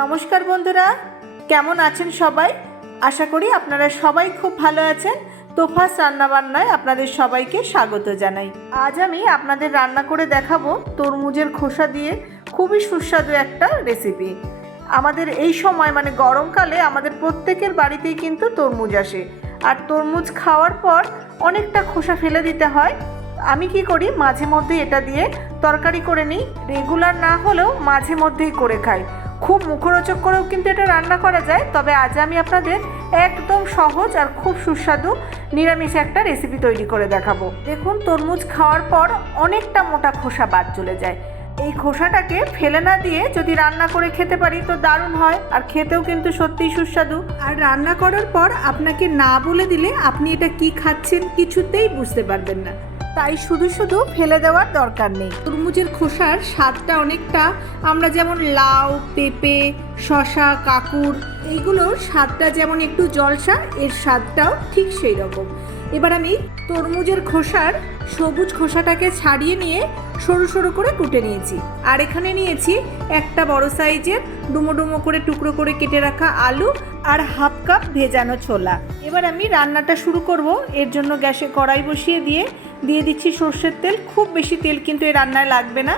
নমস্কার বন্ধুরা, কেমন আছেন সবাই? আশা করি আপনারা সবাই খুব ভালো আছেন। তোফাস রান্নাবান্নায় আপনাদের সবাইকে স্বাগত জানাই। আজ আমি আপনাদের রান্না করে দেখাবো তরমুজের খোসা দিয়ে খুবই সুস্বাদু একটা রেসিপি আমাদের এই সময় মানে গরমকালে আমাদের প্রত্যেকের বাড়িতেই কিন্তু তরমুজ আসে। আর তরমুজ খাওয়ার পর অনেকটা খোসা ফেলে দিতে হয়। আমি কি করি, মাঝে মধ্যে এটা দিয়ে তরকারি করে নিই। রেগুলার না হলেও মাঝে মধ্যেই করে খাই। খুব মুখরোচক করেও কিন্তু এটা রান্না করা যায়, তবে আজ আমি আপনাদের একদম সহজ আর খুব সুস্বাদু নিরামিষ একটা রেসিপি তৈরি করে দেখাবো। দেখুন, তরমুজ খাওয়ার পর অনেকটা মোটা খোসা বাদ চলে যায়। এই খোসাটাকে ফেলে না দিয়ে যদি রান্না করে খেতে পারি তো দারুণ হয়, আর খেতেও কিন্তু সত্যিই সুস্বাদু। আর রান্না করার পর আপনাকে না বলে দিলে আপনি এটা কি খাচ্ছেন কিছুতেই বুঝতে পারবেন না। তাই শুধু শুধু ফেলে দেওয়ার দরকার নেই। তরমুজের খোসার স্বাদটা অনেকটা, আমরা যেমন লাউ, পেঁপে শশা কাকুর, এইগুলোর স্বাদটা যেমন একটু জলসা, এর স্বাদটাও ঠিক সেই রকম এবার আমি তরমুজের খোসার সবুজ খোসাটাকে ছাড়িয়ে নিয়ে সরু সরু করে কুটে নিয়েছি। আর এখানে নিয়েছি একটা বড় সাইজের ডুমো ডুমো করে টুকরো করে কেটে রাখা আলু আর হাফ কাপ ভেজানো ছোলা। এবার আমি রান্নাটা শুরু করব। এর জন্য গ্যাসে কড়াই বসিয়ে দিয়ে দিয়ে দিচ্ছি সর্ষের তেল। খুব বেশি তেল কিন্তু এই রান্নায় লাগবে না।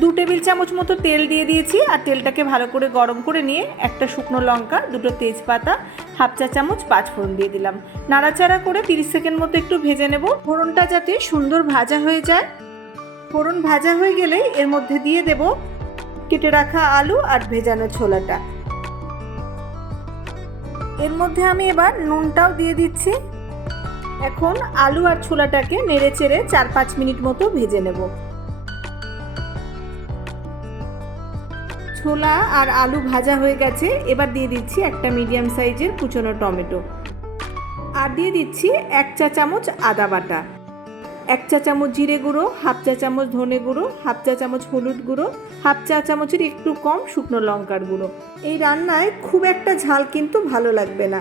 দু টেবিল চামচ মতো তেল দিয়ে দিয়েছি আর তেলটাকে ভালো করে গরম করে নিয়ে একটা শুকনো লঙ্কা, দুটো তেজপাতা, হাফ চা চামচ পাঁচ ফোড়ন দিয়ে দিলাম। নাড়াচাড়া করে তিরিশ সেকেন্ড মতো একটু ভেজে নেব। ফোড়নটা যাতে সুন্দর ভাজা হয়ে যায়। ফোড়ন ভাজা হয়ে গেলেই এর মধ্যে দিয়ে দেব কেটে রাখা আলু আর ভেজানো ছোলাটা। এর মধ্যে আমি এবার নুনটাও দিয়ে দিচ্ছি। এখন আলু আর ছোলাটাকে নেড়ে চেড়ে চার পাঁচ মিনিট মতো ভেজে নেব। ছোলা আর আলু ভাজা হয়ে গেছে, এবার দিয়ে দিচ্ছি একটা মিডিয়াম সাইজের কুচনো টমেটো। আর দিয়ে দিচ্ছি এক চা চামচ আদা বাটা। এক চা চামচ জিরে গুঁড়ো, হাফ চা চামচ ধনে গুঁড়ো, হাফ চা চামচ হলুদ গুঁড়ো, হাফ চা চামচের একটু কম শুকনো লঙ্কার গুঁড়ো। এই রান্নায় খুব একটা ঝাল কিন্তু ভালো লাগবে না।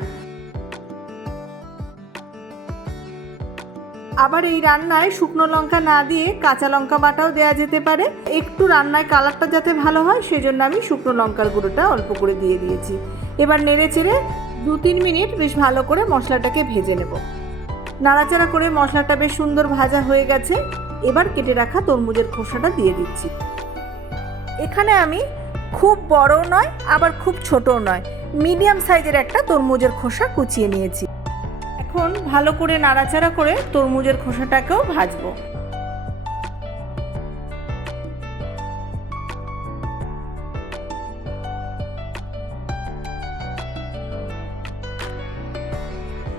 আবার এই রান্নায় শুকনো লঙ্কা না দিয়ে কাঁচা লঙ্কা বাটাও দেওয়া যেতে পারে। একটু রান্নায় কালারটা যাতে ভালো হয়, সেজন্য আমি শুকনো লঙ্কার গুঁড়োটা অল্প করে দিয়ে দিয়েছি। এবার নেড়ে চেড়ে দু তিন মিনিট বেশ ভালো করে মশলাটাকে ভেজে নেব। নাড়াচাড়া করে মশলাটা বেশ সুন্দর ভাজা হয়ে গেছে। এবার কেটে রাখা তরমুজের খোসাটা দিয়ে দিচ্ছি। এখানে আমি খুব বড় নয়, আবার খুব ছোটও নয়, মিডিয়াম সাইজের একটা তরমুজের খোসা কুচিয়ে নিয়েছি। এখন ভালো করে নাড়াচাড়া করে তরমুজের খোসাটাকেও ভাজবো।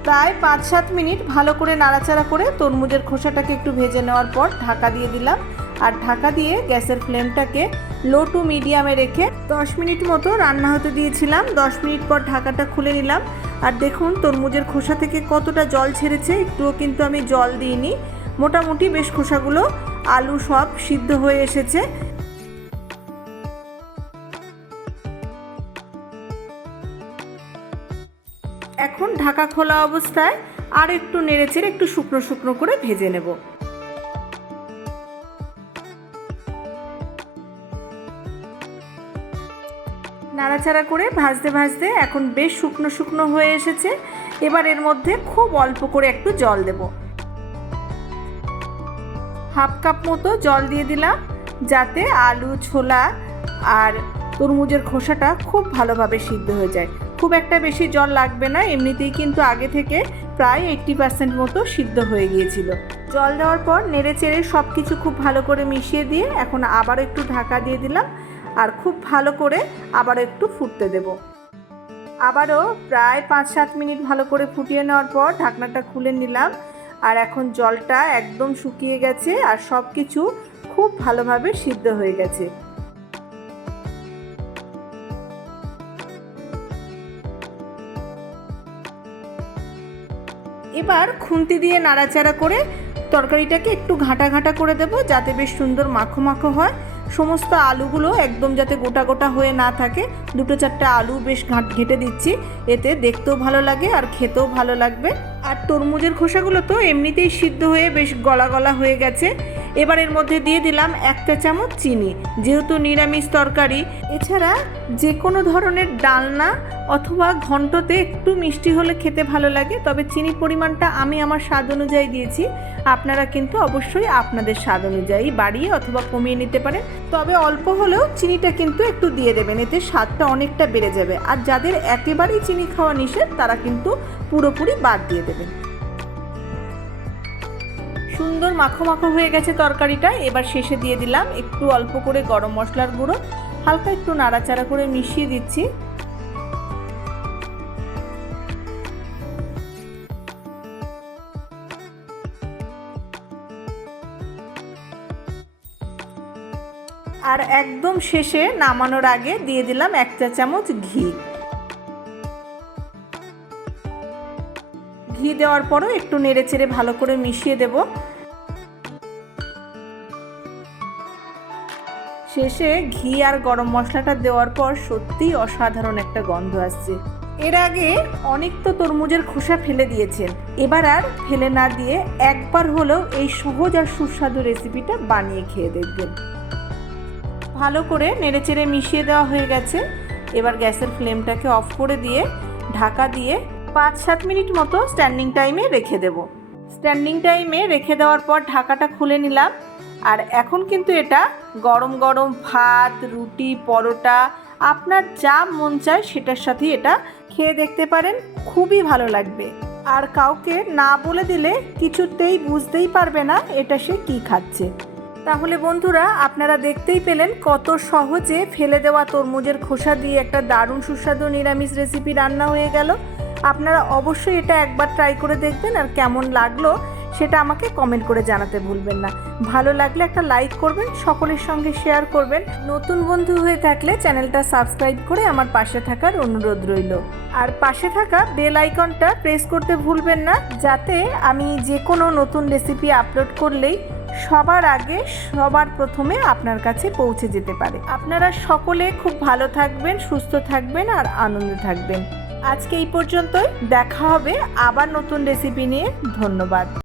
প্রায় পাঁচ সাত মিনিট ভালো করে নাড়াচাড়া করে তরমুজের খোসাটাকে একটু ভেজে নেওয়ার পর ঢাকা দিয়ে দিলাম। আর ঢাকা দিয়ে গ্যাসের ফ্লেমটাকে লো টু মিডিয়ামে রেখে দশ মিনিট মতো রান্না হতে দিয়েছিলাম। দশ মিনিট পর ঢাকাটা খুলে নিলাম। আর দেখুন, তরমুজের খোসা থেকে কতটা জল ছেড়েছে। একটুও কিন্তু আমি জল দিইনি। মোটামুটি বেশ খোসাগুলো আলু সব সিদ্ধ হয়ে এসেছে। এখন ঢাকা খোলা অবস্থায় আর একটু নেড়েচেড়ে একটু শুকনো শুকনো করে ভেজে নেব। নাড়াচাড়া করে ভাজতে ভাজতে এখন বেশ শুকনো শুকনো হয়ে এসেছে। এবার এর মধ্যে খুব অল্প করে একটু জল দেব। হাফ কাপ মতো জল দিয়ে দিলাম, যাতে আলু, ছোলা আর তরমুজের খোসাটা খুব ভালোভাবে সিদ্ধ হয়ে যায়। খুব একটা বেশি জল লাগবে না, এমনিতেই কিন্তু আগে থেকে প্রায় এইট্টি পার্সেন্ট মতো সিদ্ধ হয়ে গিয়েছিল। জল দেওয়ার পর নেড়ে চেড়ে সব কিছু খুব ভালো করে মিশিয়ে দিয়ে এখন আবার একটু ঢাকা দিয়ে দিলাম। আর খুব ভালো করে আবার একটু ফুটতে দেব। আবারও প্রায় পাঁচ সাত মিনিট ভালো করে ফুটিয়ে নেওয়ার পর ঢাকনাটা খুলে নিলাম। আর এখন জলটা একদম শুকিয়ে গেছে আর সব কিছু খুব ভালোভাবে সিদ্ধ হয়ে গেছে। এবার খুন্তি দিয়ে নাড়াচাড়া করে তরকারিটাকে একটু ঘাঁটা ঘাঁটা করে দেবো যাতে বেশ সুন্দর মাখো মাখো হয়। সমস্ত আলুগুলো একদম যাতে গোটা গোটা হয়ে না থাকে। দুটো চারটে আলু বেশ ঘাট ঘেঁটে দিচ্ছি। এতে দেখতেও ভালো লাগে আর খেতেও ভালো লাগবে। আর তরমুজের খোসাগুলো তো এমনিতেই সিদ্ধ হয়ে বেশ গলা গলা হয়ে গেছে। এবার এর মধ্যে দিয়ে দিলাম একটা চামচ চিনি, যেহেতু নিরামিষ তরকারি। এছাড়া যে কোনো ধরনের ডালনা অথবা ঘন্টতে একটু মিষ্টি হলে খেতে ভালো লাগে, তবে চিনি পরিমাণটা আমি আমার স্বাদ অনুযায়ী দিয়েছি। আপনারা কিন্তু অবশ্যই আপনাদের স্বাদ অনুযায়ী বাড়িয়ে অথবা কমিয়ে নিতে পারেন। তবে অল্প হলেও চিনিটা কিন্তু একটু দিয়ে দেবেন, এতে স্বাদটা অনেকটা বেড়ে যাবে। আর যাদের একেবারেই চিনি খাওয়া নিষেধ, তারা কিন্তু পুরোপুরি বাদ দিয়ে দেবেন। সুন্দর মাখো মাখো হয়ে গেছে তরকারিটা। এবার শেষে দিয়ে দিলাম একটু অল্প করে গরম মশলার গুঁড়ো। হালকা একটু নাড়াচাড়া করে মিশিয়ে দিচ্ছি। আর একদম শেষে নামানোর আগে দিয়ে দিলাম এক চা চামচ ঘি। ঘি দেওয়ার পরও একটু নেড়ে চেড়ে ভালো করে মিশিয়ে দেব। শেষে ঘি আর গরম মশলাটা দেওয়ার পর সত্যিই অসাধারণ একটা গন্ধ আসছে। এর আগে অনেক তো তরমুজের খোসা ফেলে দিয়েছেন। এবার আর ফেলে না দিয়ে একবার হলেও এই সহজ আর সুস্বাদু রেসিপিটা বানিয়ে খেয়ে দেখবেন। ভালো করে নেড়েচেড়ে মিশিয়ে দেওয়া হয়ে গেছে। এবার গ্যাসের ফ্লেমটাকে অফ করে দিয়ে ঢাকা দিয়ে পাঁচ সাত মিনিট মতো স্ট্যান্ডিং টাইমে রেখে দেব। স্ট্যান্ডিং টাইমে রেখে দেওয়ার পর ঢাকাটা খুলে নিলাম। আর এখন কিন্তু এটা গরম গরম ভাত, রুটি, পরোটা, আপনার যা মন চায় সেটার সাথে এটা খেয়ে দেখতে পারেন, খুবই ভালো লাগবে। আর কাউকে না বলে দিলে কিছুতেই বুঝতেই পারবে না এটা সে কী খাচ্ছে। তাহলে বন্ধুরা, আপনারা দেখতেই পেলেন কত সহজে ফেলে দেওয়া তরমুজের খোসা দিয়ে একটা দারুণ সুস্বাদু নিরামিষ রেসিপি রান্না হয়ে গেল। আপনারা অবশ্যই এটা একবার ট্রাই করে দেখবেন আর কেমন লাগল সেটা আমাকে কমেন্ট করে জানাতে ভুলবেন না। ভালো লাগলে একটা লাইক করবেন, সকলের সঙ্গে শেয়ার করবেন। নতুন বন্ধু হয়ে থাকলে চ্যানেলটা সাবস্ক্রাইব করে আমার পাশে থাকার অনুরোধ রইল। আর পাশে থাকা বেল আইকনটা প্রেস করতে ভুলবেন না, যাতে আমি যে কোনো নতুন রেসিপি আপলোড করলেই সবার আগে সবার প্রথমে আপনার কাছে পৌঁছে যেতে পারে। আপনারা সকলে খুব ভালো থাকবেন, সুস্থ থাকবেন আর আনন্দে থাকবেন। আজকে এই পর্যন্তই, দেখা হবে আবার নতুন রেসিপি নিয়ে। ধন্যবাদ।